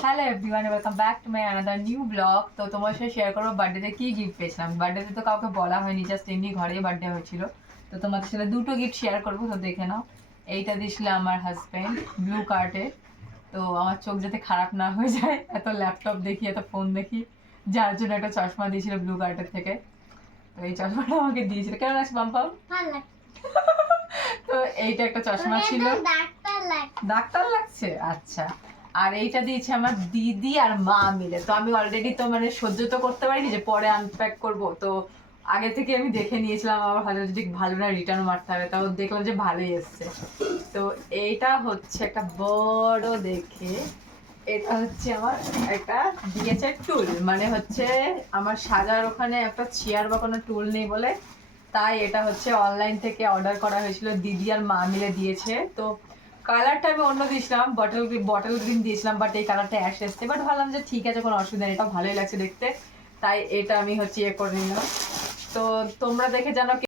Hello everyone, welcome back to my another new blog. তো তোমার সাথে শেয়ার করবো বার্থডেতে কি গিফট পেয়েছিলাম। বার্থডেতে তো কাউকে বলা হয়নি, জাস্ট এমনি ঘরেই বার্থডে হয়েছিল। তো তোমাদের সাথে দুটো গিফট শেয়ার করবো, তো দেখে নাও। এইটা দিয়েছিল আমার হাজব্যান্ড ব্লু কার্টে। তো আমার চোখ যাতে খারাপ না হয়ে যায়, এত ল্যাপটপ দেখি এত ফোন দেখি, যার জন্য একটা চশমা দিয়েছিল ব্লু কার্টের থেকে। তো এই চশমাটা আমাকে দিয়েছিল। কেমন আছে পাম্পাম? তো এইটা একটা চশমা ছিল। ডাক্তার লাগছে, আচ্ছা। আর এইটা দিয়েছে আমার দিদি আর মা মিলে। তো আমি অলরেডি তো মানে সহ্য তো করতে পারিনি যে পরে আনপ্যাক করব, তো আগে থেকে আমি দেখে নিয়েছিলাম আমার হয়তো যদি ভালো না রিটার্ন মারতে হবে। তাও দেখলাম যে ভালোই এসছে। তো এইটা হচ্ছে একটা বড় দেখে, এটা হচ্ছে আমার একটা দিয়েছে টুল, মানে হচ্ছে আমার সাজার ওখানে একটা চেয়ার বা কোনো টুল নেই বলে, তাই এটা হচ্ছে অনলাইন থেকে অর্ডার করা হয়েছিল, দিদি আর মা মিলে দিয়েছে। তো কালারটা আমি অন্য দিয়েছিলাম, বটল গ্রিন দিয়েছিলাম, বাট এই কালারটা অ্যাশ এসছে। বাট ভাবলাম যে ঠিক আছে, কোনো অসুবিধা নেই, এটা ভালোই লাগছে দেখতে, তাই এটা আমি হচ্ছে ইয়ে করে নিলাম। তো তোমরা দেখে জানো